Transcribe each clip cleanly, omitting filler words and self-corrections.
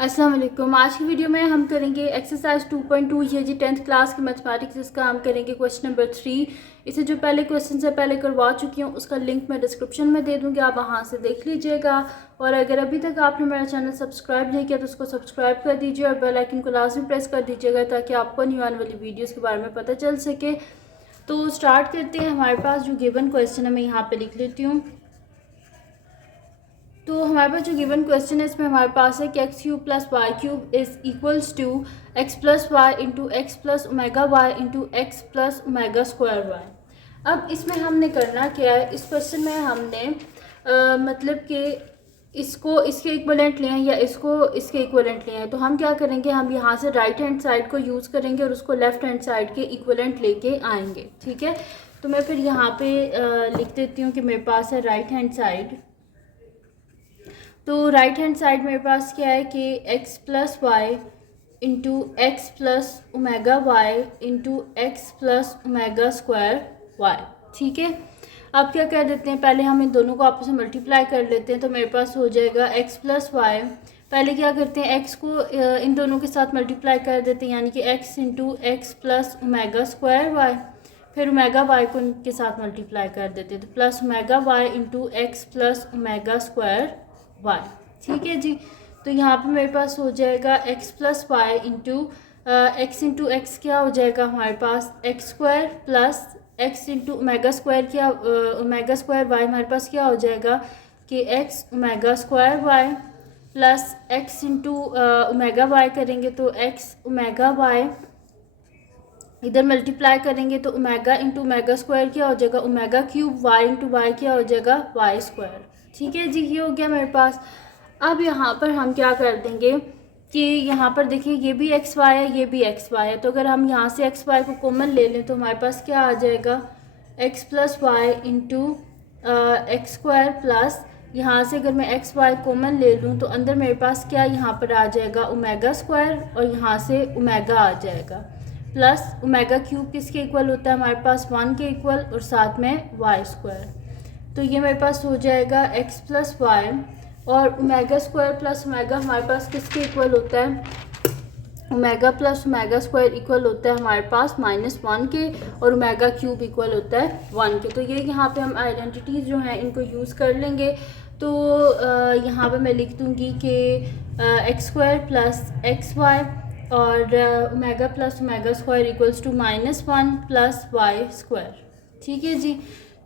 अस्सलाम वालेकुम। आज की वीडियो में हम करेंगे एक्सरसाइज 2.2 ये जी 10th क्लास की मैथमेटिक्स। इसका हम करेंगे क्वेश्चन नंबर 3। इसे जो पहले क्वेश्चन से पहले करवा चुकी हूँ उसका लिंक मैं डिस्क्रिप्शन में दे दूँगी, आप वहाँ से देख लीजिएगा। और अगर अभी तक आपने मेरा चैनल सब्सक्राइब नहीं किया तो उसको सब्सक्राइब कर दीजिए और बेल आइकन को लाजमी प्रेस कर दीजिएगा ताकि आपको न्यू आने वाली वीडियोज़ के बारे में पता चल सके। तो स्टार्ट करते हैं। हमारे पास जो गिवन क्वेश्चन है मैं यहाँ पर लिख लेती हूँ। तो हमारे पास जो गिवन क्वेश्चन है इसमें हमारे पास है कि x cube plus y cube is equals to x plus y into x plus omega y into x plus omega square y. अब इसमें हमने करना क्या है, इस क्वेश्चन में हमने मतलब कि इसको इसके इक्वलेंट लिए हैं या इसको इसके इक्वलेंट लिए हैं। तो हम क्या करेंगे, हम यहाँ से राइट हैंड साइड को यूज़ करेंगे और उसको लेफ़्ट हैंड साइड के इक्वलेंट लेके आएंगे। ठीक है, तो मैं फिर यहाँ पे लिख देती हूँ कि मेरे पास है राइट हैंड साइड। तो राइट हैंड साइड मेरे पास क्या है कि x plus y into x plus omega y into x plus omega square y. ठीक है, अब क्या कर देते हैं, पहले हम इन दोनों को आपस में मल्टीप्लाई कर लेते हैं। तो मेरे पास हो जाएगा x प्लस वाई, पहले क्या करते हैं x को इन दोनों के साथ मल्टीप्लाई कर देते हैं, यानी कि x into x plus omega square y. फिर ओमेगा वाई को इनके साथ मल्टीप्लाई कर देते हैं, तो plus omega y into x plus omega square y. ठीक है जी, तो यहाँ पे मेरे पास हो जाएगा x plus y into x क्या हो जाएगा हमारे पास x square plus x into omega square क्या ओमेगा स्क्वायर वाई हमारे पास क्या हो जाएगा कि x omega square y plus x into omega y करेंगे तो एक्स ओमेगा वाई, इधर मल्टीप्लाई करेंगे तो ओमेगा इंटू ओमेगा स्क्वायर क्या हो जाएगा omega cube, y into y क्या हो जाएगा वाई स्क्वायर। ठीक है जी, ये हो गया मेरे पास। अब यहाँ पर हम क्या कर देंगे कि यहाँ पर देखिए ये भी एक्स वाई है, ये भी एक्स वाई है। तो अगर हम यहाँ से एक्स वाई को कॉमन ले लें तो हमारे पास क्या आ जाएगा x plus y into x square plus यहाँ से अगर मैं एक्स वाई कॉमन ले लूँ तो अंदर मेरे पास क्या यहाँ पर आ जाएगा ओमेगा स्क्वायर और यहाँ से ओमेगा आ जाएगा प्लस ओमेगा क्यूब किसके इक्वल होता है हमारे पास 1 के इक्वल और साथ में वाई स्क्वायर। तो ये मेरे पास हो जाएगा एक्स प्लस वाई और ओमेगा स्क्वायर प्लस ओमेगा हमारे पास किसके इक्वल होता है, omega plus omega square equal होता है हमारे पास -1 के और ओमेगा क्यूब इक्वल होता है 1 के। तो ये यहाँ पे हम आइडेंटिटीज़ जो हैं इनको यूज़ कर लेंगे। तो यहाँ पे मैं लिख दूँगी कि x square plus x y और omega plus omega square equals to -1 plus y square. ठीक है जी,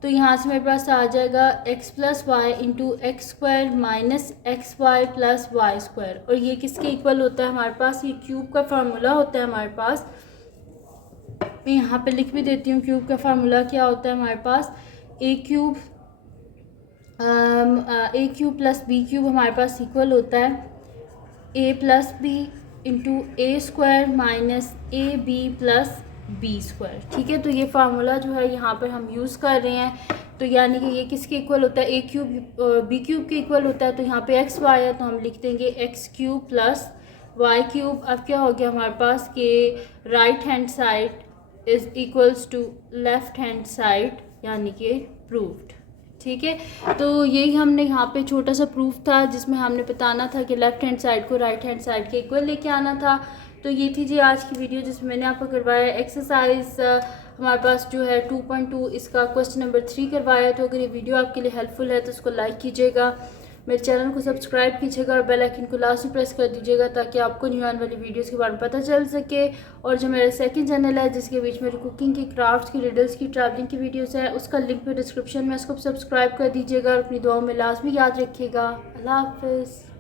तो यहाँ से मेरे पास आ जाएगा x plus y into x square minus x y plus y square. और ये किसके इक्वल होता है हमारे पास, ये क्यूब का फार्मूला होता है हमारे पास। मैं यहाँ पे लिख भी देती हूँ क्यूब का फार्मूला क्या होता है हमारे पास, A cube plus B cube हमारे पास इक्वल होता है A plus B into A square minus A B plus B square. ठीक है, तो ये फार्मूला जो है यहाँ पर हम यूज़ कर रहे हैं। तो यानी कि ये किसके इक्वल होता है, ए क्यूब बी क्यूब के इक्वल होता है। तो यहाँ पे एक्स वाई है तो हम लिख देंगे x cube plus y cube. अब क्या हो गया हमारे पास कि right hand side is equals to left hand side, यानी कि प्रूव्ड। ठीक है, तो यही हमने यहाँ पे छोटा सा प्रूफ था जिसमें हमने बताना था कि लेफ़्ट हैंड साइड को राइट हैंड साइड के इक्वल लेके आना था। तो ये थी जी आज की वीडियो जिसमें मैंने आपको करवाया एक्सरसाइज हमारे पास जो है 2.2 इसका क्वेश्चन नंबर 3 करवाया। तो अगर ये वीडियो आपके लिए हेल्पफुल है तो उसको लाइक कीजिएगा, मेरे चैनल को सब्सक्राइब कीजिएगा और बेल आइकन को लास्ट में प्रेस कर दीजिएगा ताकि आपको न्यू आने वाली वीडियोस के बारे में पता चल सके। और जो मेरा सेकंड चैनल है जिसके बीच में कुकिंग की, क्राफ्ट्स की, रिडल्स की, ट्रैवलिंग की वीडियोस है, उसका लिंक भी डिस्क्रिप्शन में, उसको सब्सक्राइब कर दीजिएगा और अपनी दुआओं में लाजमी याद रखिएगा। अल्लाह हाफिज़।